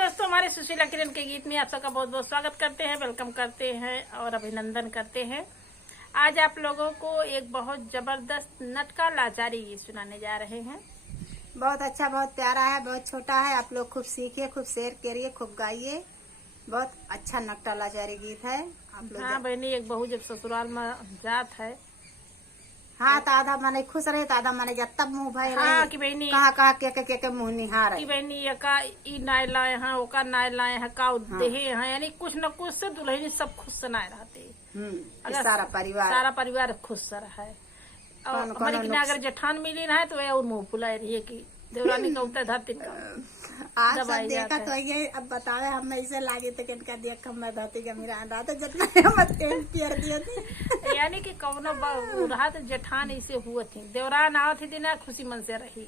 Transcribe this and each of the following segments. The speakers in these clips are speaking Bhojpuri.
दोस्तों, हमारे सुशीला किरण के गीत में आप सबका बहुत बहुत स्वागत करते हैं, वेलकम करते हैं और अभिनंदन करते हैं। आज आप लोगों को एक बहुत जबरदस्त नटका लाचारी गीत सुनाने जा रहे हैं। बहुत अच्छा, बहुत प्यारा है, बहुत छोटा है। आप लोग खूब सीखिए, खूब शेयर करिए, खूब गाइए। बहुत अच्छा नटका लाचारी गीत है। आप लोग हाँ बहनी, एक बहू जब ससुराल में जात है, हाँ तो आधा माने खुश रहे तो आधा माने जब तब मुंह भय हाँ रहे कि बहनी कहा के मुंह निहार कि बहनी ये का ई नाय लाए हैं, ओका नाय लाए हैं, का देहे हैं, यानी कुछ न कुछ से दुल्हन सब खुश से नाय रहते। अगर सारा परिवार खुश से रहा है। और हमारे किना अगर जेठान मिली रहा है तो वह और मुंह फुलाए रही है कि देवरानी का उतर धरती का आज सब देखा तो ये अब बतावे हम ऐसे लागे तो किनका देख हम धरती का मेरा अंडा तो जितना हम तेल पियर दिए थे यानी कि कौनो रात जेठान ऐसे हुए थे, देवरान आवत थी ना खुशी मन से रही,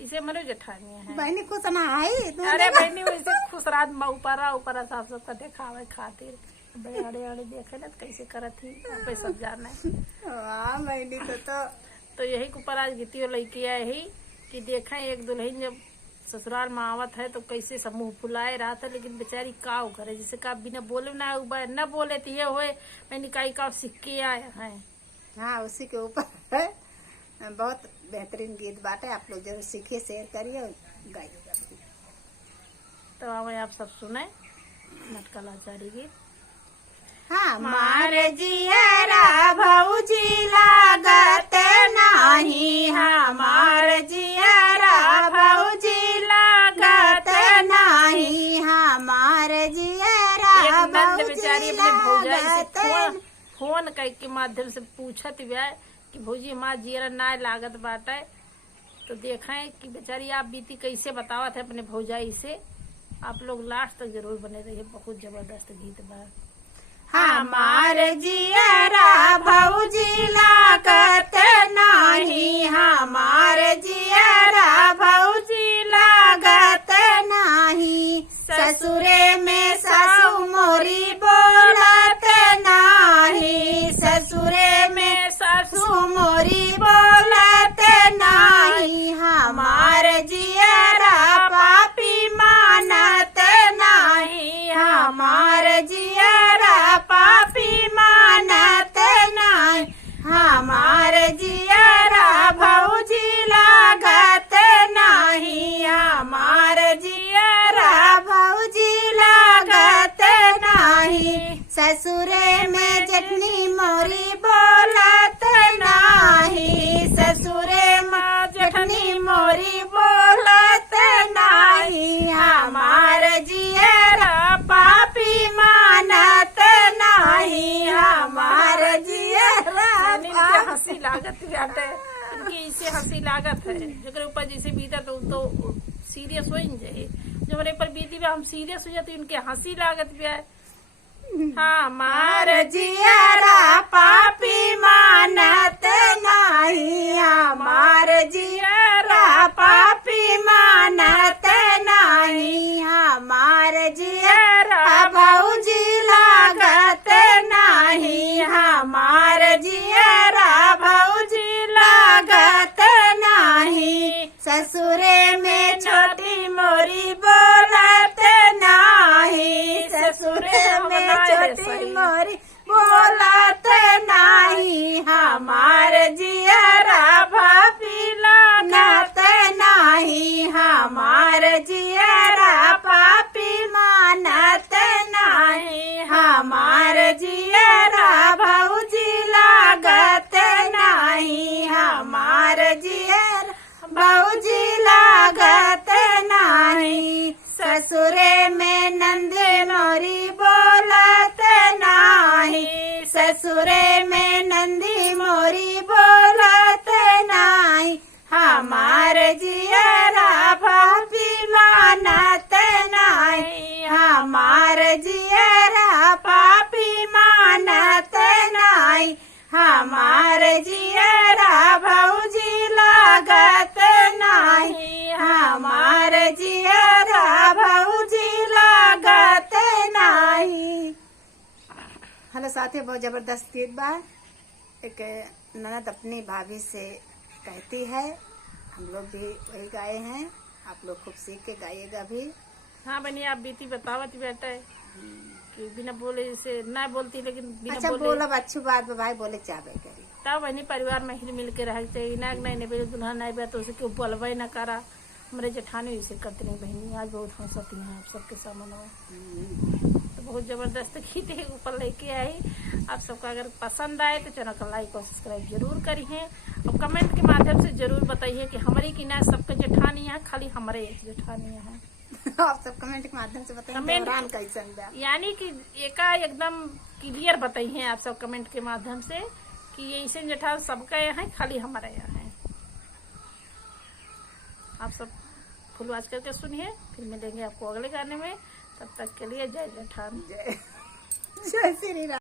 इसे मनो जेठानी है। बहनी खुश ना आई अरे बहनी वैसे खुश रात ऊपरा साफ सबका देखावे खातिर बड़े अड़े देखे ना तो कैसे करत थी आपे सब जाना है। वाह बहनी तो यही के ऊपर आज गीतियों लड़की है ही कि देखा एक दुल्हन जब ससुराल में आवत है तो कैसे सब मुंह फुलाए रहा था, लेकिन बेचारी काव करे जैसे का बिना बोले ना न बोले तो ये होए मैंने कई का सीख के आया है। हाँ उसी के ऊपर है। बहुत बेहतरीन गीत बाटे, आप लोग जरूर सीखिए, शेयर करिए और गाइए। तो हमें आप सब सुने नटका लाचारी गीत। हाँ मार जियरा भौजी लागत नाही, हमार जियरा भौजी लागत नाही, हमार जियरा बेचारी अपने भौजाई से फोन के माध्यम से पूछत हुआ कि भौजी हमार जियरा ना लागत बाटे। तो देखें कि बेचारी आप बीती कैसे बतावत है अपने भौजाई से। आप लोग लास्ट तक जरूर बने रहिए, बहुत जबरदस्त गीत बा। हमार जियरा भौजी लागत नाही, हमार जियरा भौजी लागत नाही, ससुरे में सासू मोरी बोलत नाही, ससुरे में सासू मोरी बोलत नाही, हमार जियरा पापी मानत नाही, हमार जियरा पापी मानत नाही, हमार जियरा भौजी लागत नाही, हमार जियरा भौजी लागत नाही, ससुरे में जटनी मोरी बोलत नाही, ससुरे में जटनी मोरी बोलत नाही, हमार जियरा पापी मानत नाही, हमार जियरा हंसी लागत बाटे, इनकी इसे हंसी लागत है जगह ऊपर जैसे बीता तो सीरियस हो जाए, जब हमारे ऊपर बीती भी हम सीरियस हो जाते उनके हंसी लागत भी है। हमार जियरा पापी मानत नाही, हमार जियरा पापी मानत नाही, हमार जियरा भौजी लागत नाही, हमार जियरा भौजी लागत नाही, ससुरे में छोटी मोरी बोलत नाही, ससुरे में छोटी मोरी बोलत नाही, हमार जियरा भाभी लागत नाही, हमार जियरा पापी मानत नाही, हमार जियरा भौजी लागत नाही, हमार जियरा भौजी लागत नाही, ससुरे में नंदे मोरी बोलत नाही, ससुरे में नंदी मोरी बोलत नाही, हमार जियरा भाभी मानत नाही, हमार जियरा पापी मानत नाही, हमार जियरा भौजी लागत नाही, हमार जियरा भौजी लागत नाही। हेलो साथी, बहुत जबरदस्त गीत बा। एक ननद अपनी भाभी से कहती है, हम लोग भी वही गाए हैं, आप लोग खूब सीख के गाइएगा भी। हाँ बनी आप बीती बतावत बेटा कि बिना बोले से ना बोलती लेकिन बिना अच्छा बोले बोलब अच्छी बात बा भाई, बोले चाहबे करी। तब बनी परिवार में हिल मिल के रह चाहिए ना। नहीं बेटे दुल्हन नहीं बा तो उसे क्यों बोलबे न करा। हमारे जेठानी इसे करते नहीं बहनी, आज बहुत हंसती हैं आप सबके सामने। तो बहुत जबरदस्त गीत है ऊपर लेके आई। आप सबका अगर पसंद आए तो चैनल को लाइक और सब्सक्राइब जरूर करिए और कमेंट के माध्यम से जरूर बताइए कि हमारी की ना सबके जेठानी है, खाली हमारे जेठानी है। आप सब कमेंट के माध्यम से बताइए दौरान कैसन बा, यानी कि एकदम क्लियर बताइए आप सब कमेंट के माध्यम से कि ये ऐसे जेठान सबका यहाँ है, खाली हमारे यहाँ है। आप सब फुल वाच करके सुनिए, फिर मिलेंगे आपको अगले गाने में। तब तक के लिए जय जेठान। जय श्री राम।